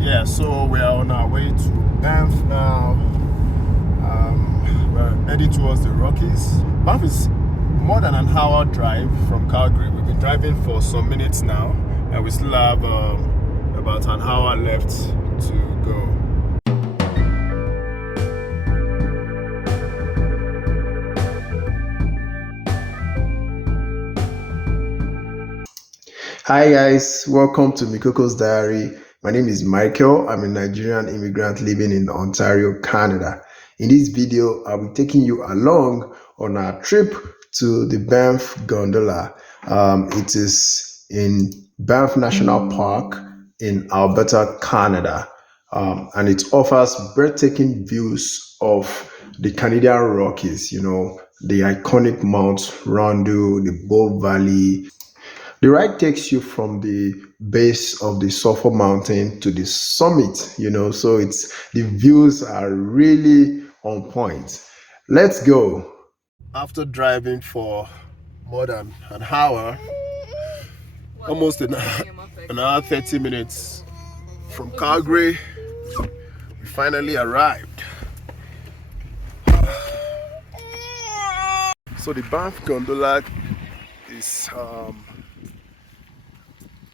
Yeah, so we are on our way to Banff now. We're heading towards the Rockies. Banff is more than an hour drive from Calgary. We've been driving for some minutes now, and we still have about an hour left to go. Hi guys, welcome to Mikoko's Diary. My name is Michael. I'm a Nigerian immigrant living in Ontario, Canada. In this video, I'll be taking you along on our trip to the Banff Gondola. It is in Banff National Park in Alberta, Canada. And it offers breathtaking views of the Canadian Rockies, the iconic Mount Rondo, the Bow Valley. The ride takes you from the base of the Sulfur mountain to the summit, so the views are really on point. Let's go. After driving for more than an hour, almost an hour 30 minutes from Calgary, we finally arrived. So the Banff Gondola is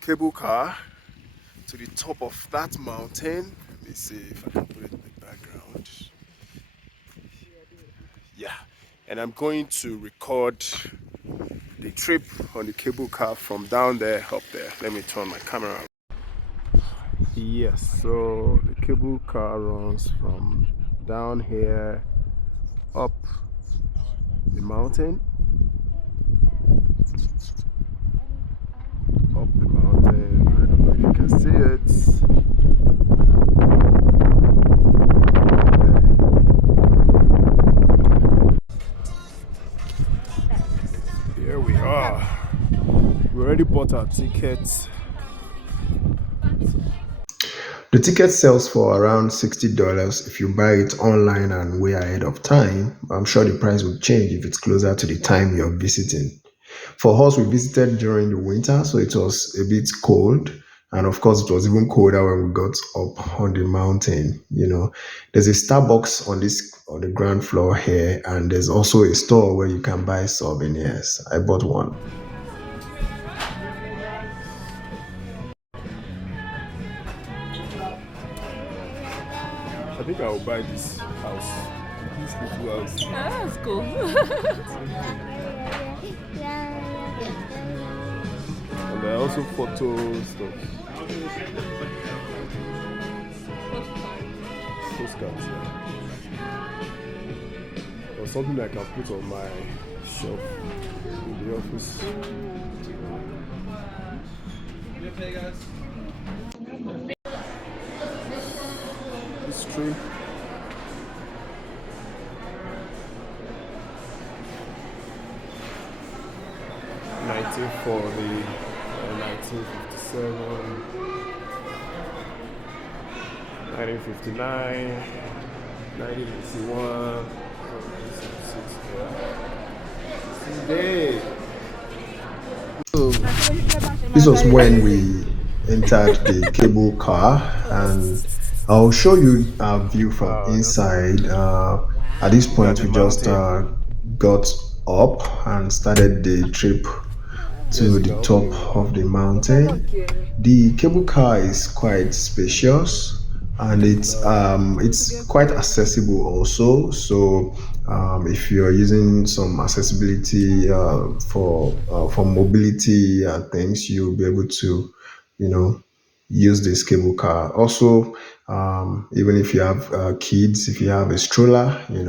cable car to the top of that mountain. Let me see if I can put it in the background. Yeah, and I'm going to record the trip on the cable car from down there up there. Let me turn my camera on. Yes, so the cable car runs from down here up the mountain, up the mountain. I don't know if you can see it. Here we are. We already bought our tickets. The ticket sells for around $60 if you buy it online and way ahead of time. I'm sure the price will change if it's closer to the time you're visiting. For us, we visited during the winter, so it was a bit cold. And of course, it was even colder when we got up on the mountain. There's a Starbucks on the ground floor here, and there's also a store where you can buy souvenirs. I bought one. I think I will buy this house. This little house. Oh, that's cool. And there are also photo stuff. Postcards, yeah. Or something I can put on my shelf in the office. You okay, guys? It's true. For the 1957, 1959, 1981, this was when we entered the cable car, and I'll show you our view from inside. At this point, we just got up and started the trip to the top of the mountain. The cable car is quite spacious, and it's quite accessible also. So if you're using some accessibility for mobility and things, you'll be able to, use this cable car. Also, even if you have kids, if you have a stroller, we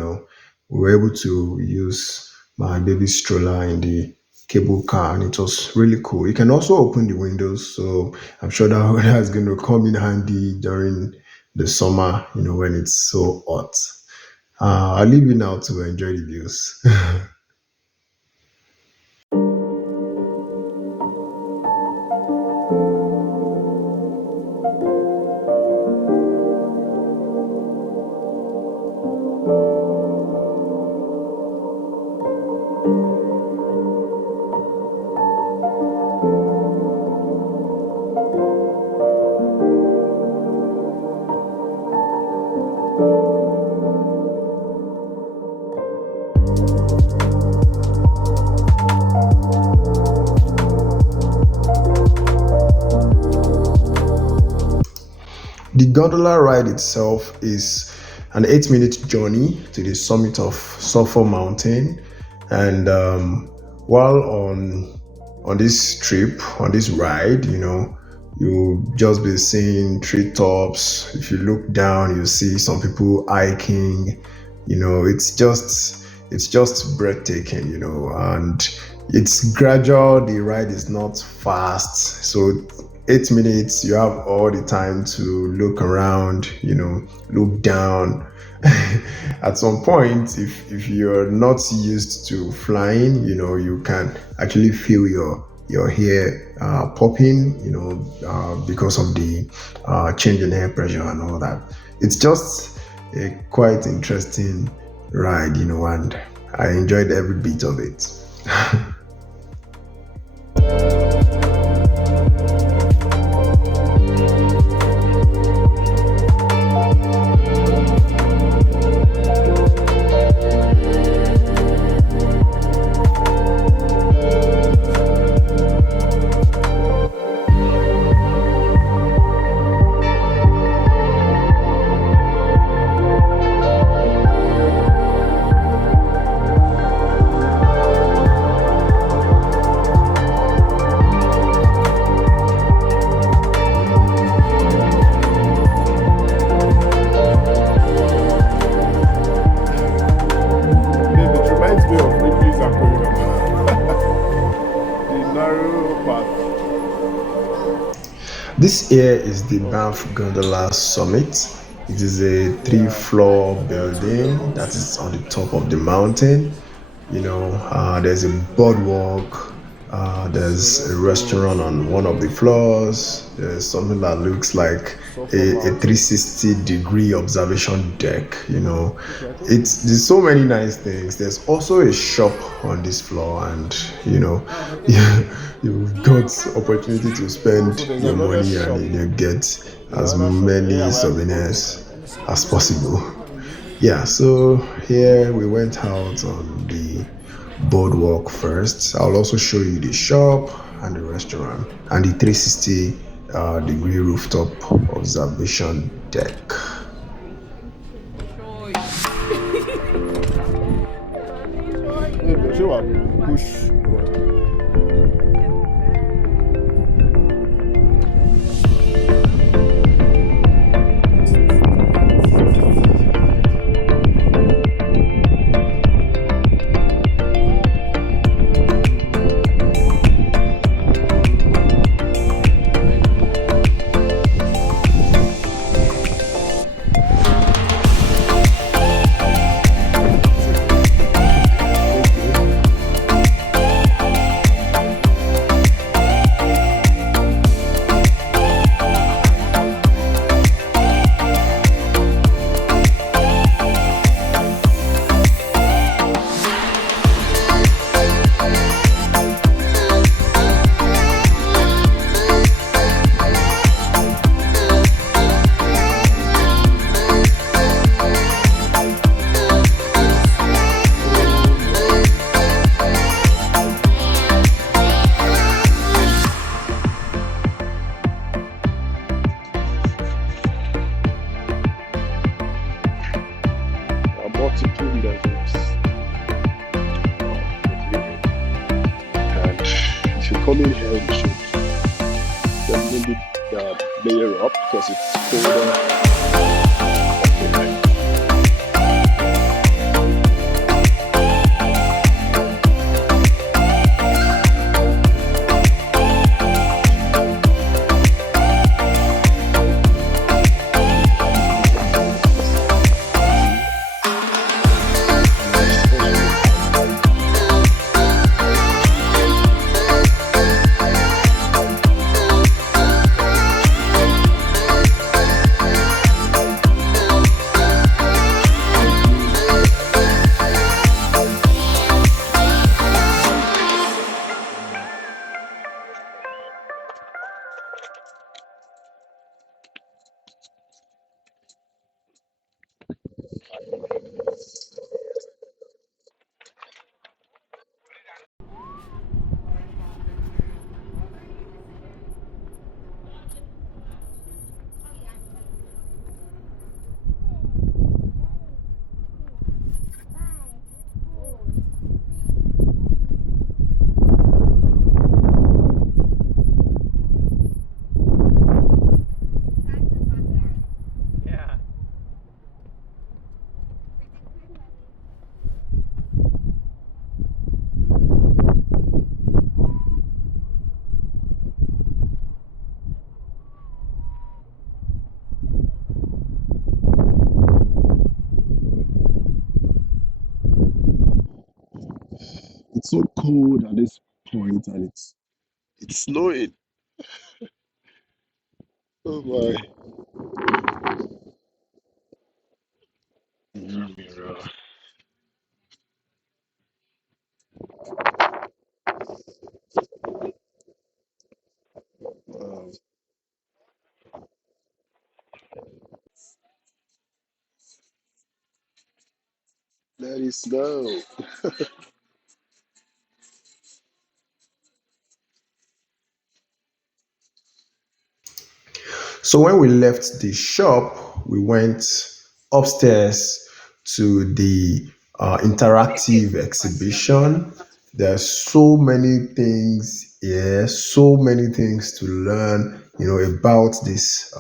were able to use my baby stroller in the cable car, and it was really cool. You can also open the windows, so I'm sure that's going to come in handy during the summer, when it's so hot. I'll leave you now to enjoy the views. The gondola ride itself is an 8 minute journey to the summit of Sulfur Mountain, and while on this trip, on this ride, you'll just be seeing treetops. If you look down, you see some people hiking. It's just breathtaking, and it's gradual. The ride is not fast, so 8 minutes you have all the time to look around, look down. At some point, if you're not used to flying, you can actually feel your hair popping, because of the change in air pressure and all that. It's just a quite interesting ride, and I enjoyed every bit of it. It reminds me of Ripley's Aquarium. The narrow path. This here is the Banff Gondola summit. It is a three-floor building that is on the top of the mountain. There's a boardwalk. There's a restaurant on one of the floors. There's something that looks like a 360-degree observation deck. There's so many nice things. There's also a shop on this floor, and you've got opportunity to spend your money and get as many souvenirs as possible. Yeah, so here we went out on the boardwalk first. I'll also show you the shop and the restaurant and the 360 degree rooftop observation deck. Push. Multiple levels and if you come in here you should definitely layer up because it's colder. so cold at this point, and it's snowing. Oh my. Mirror. Wow. Let it snow. So when we left the shop, we went upstairs to the interactive exhibition. There's so many things here, so many things to learn, about this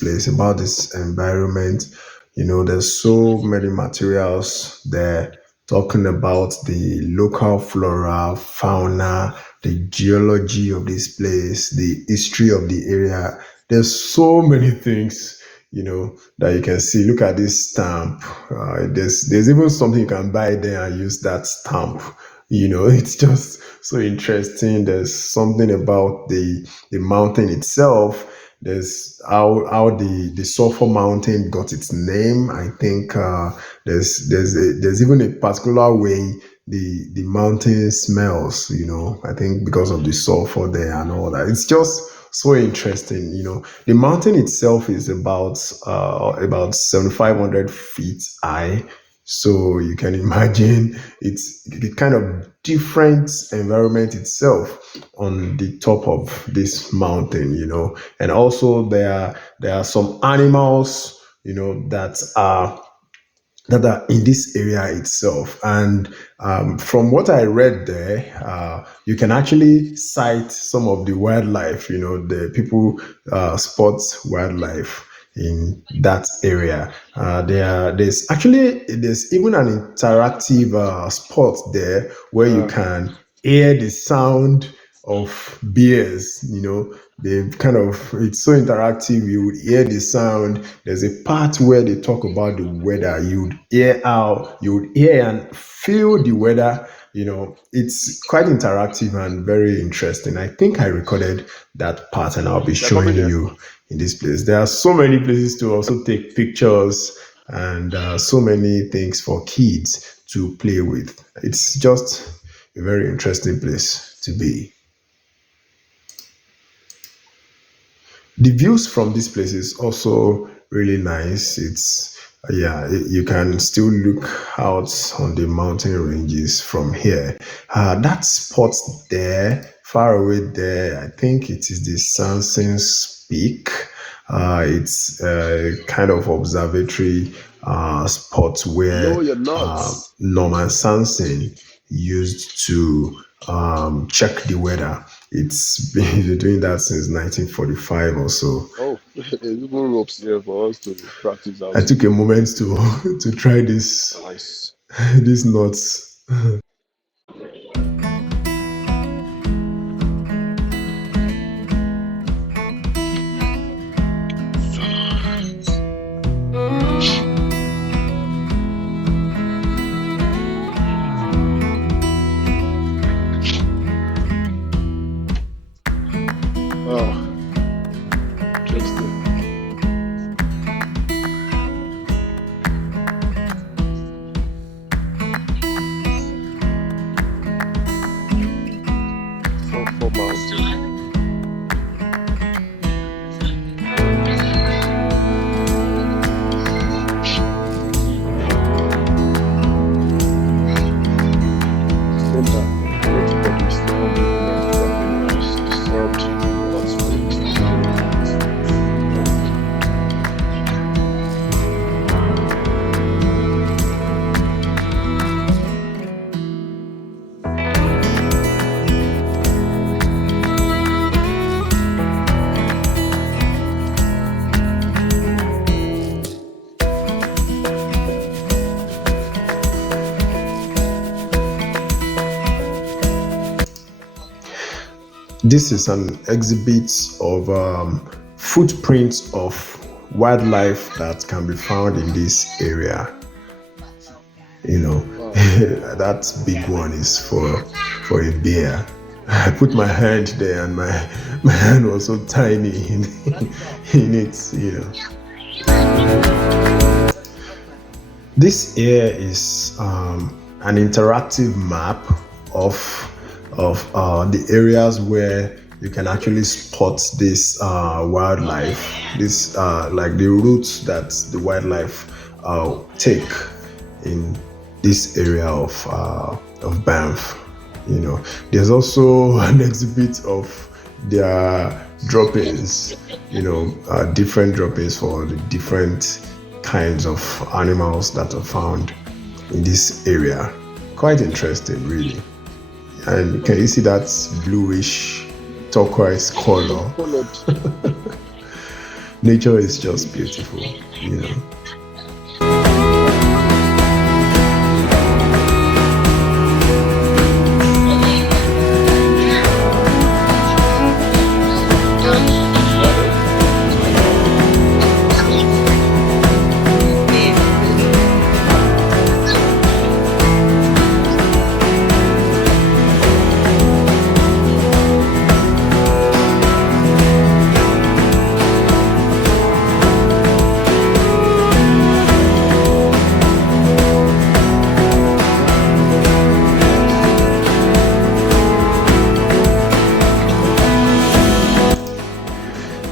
place, about this environment. There's so many materials there talking about the local flora, fauna, the geology of this place, the history of the area. There's so many things, that you can see. Look at this stamp. There's even something you can buy there and use that stamp. It's just so interesting. There's something about the mountain itself. There's how the Sulfur Mountain got its name. I think there's even a particular way the mountain smells. I think because of the sulfur there and all that. It's just so interesting. The mountain itself is about 7,500 feet high, so you can imagine it's the kind of different environment itself on the top of this mountain. And also there are some animals, that are in this area itself. And from what I read there, you can actually sight some of the wildlife. The people spot wildlife in that area. There's even an interactive spot there where you Uh, can hear the sound of beers. They kind of, it's so interactive. You would hear the sound. There's a part where they talk about the weather. You would hear and feel the weather. It's quite interactive and very interesting. I think I recorded that part and I'll be they're coming showing here. you in this place. There are so many places to also take pictures and so many things for kids to play with. It's just a very interesting place to be. The views from this place is also really nice. It's yeah, you can still look out on the mountain ranges from here. That spot there, far away there, I think it is the Sanson's Peak. It's a kind of observatory spot No, where you're not. Norman Sanson used to check the weather. It's been doing that since 1945 or so. Oh, there's even ropes here for us to practice I out. took a moment to to try this Nice. these nuts. Oh, interesting. Sulfur Mountain. Center. Great body snow movement continues. Disturbed hot springs to This is an exhibit of footprints of wildlife that can be found in this area. you know. Wow. That big one is for a bear. I put my hand there, and my hand was so tiny in it, you know. This here is an interactive map of the areas where you can actually spot this wildlife. This like the routes that the wildlife take in this area of Banff. You know, there's also an exhibit of their droppings. You know, different droppings for the different kinds of animals that are found in this area. Quite interesting, really. And can you see that bluish turquoise color? Colored. Nature is just beautiful, you know.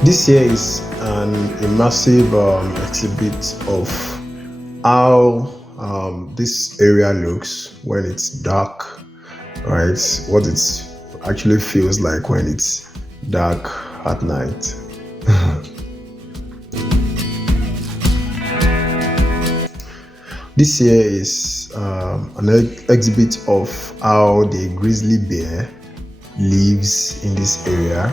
This here is an immersive exhibit of how this area looks when it's dark, right? What it actually feels like when it's dark at night. This here is an exhibit of how the grizzly bear lives in this area.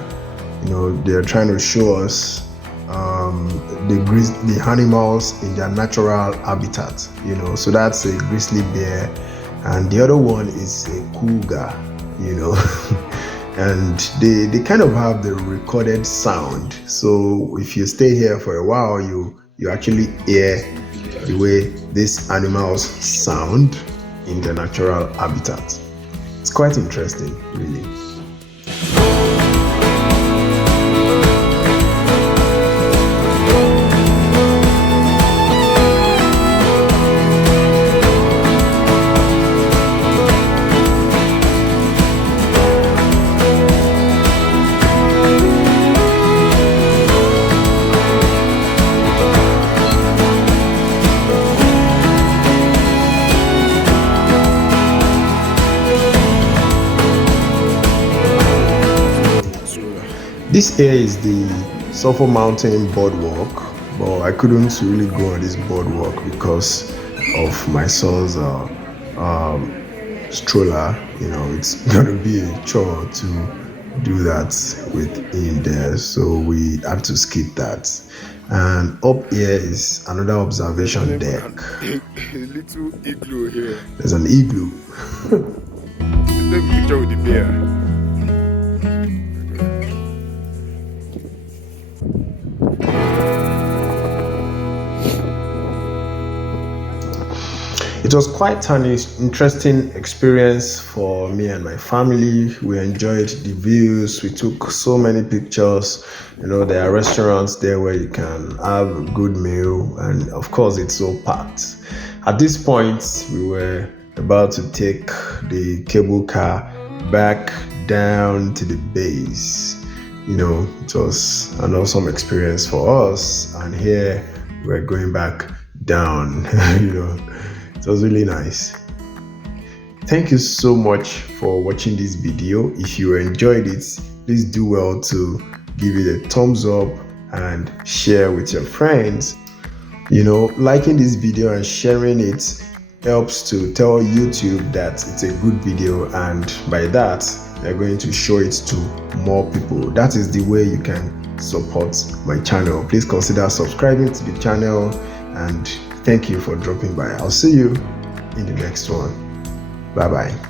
You know, they're trying to show us the animals in their natural habitat. You know, so that's a grizzly bear, and the other one is a cougar. You know, and they kind of have the recorded sound. So if you stay here for a while, you actually hear the way these animals sound in their natural habitat. It's quite interesting, really. This here is the Sulfur Mountain boardwalk, but I couldn't really go on this boardwalk because of my son's stroller. You know, it's gonna be a chore to do that with him there, so we have to skip that. And up here is another observation deck. A little igloo here. There's an igloo. Take a picture with the bear. It was quite an interesting experience for me and my family. We enjoyed the views. We took so many pictures. You know, there are restaurants there where you can have a good meal, and of course, it's so packed. At this point, we were about to take the cable car back down to the base. You know, it was an awesome experience for us, and here we're going back down. You know, it was really nice. Thank you so much for watching this video. If you enjoyed it, please do well to give it a thumbs up and share with your friends. You know, liking this video and sharing it helps to tell YouTube that it's a good video, and by that they're going to show it to more people. That is the way you can support my channel. Please consider subscribing to the channel, and thank you for dropping by. I'll see you in the next one. Bye bye.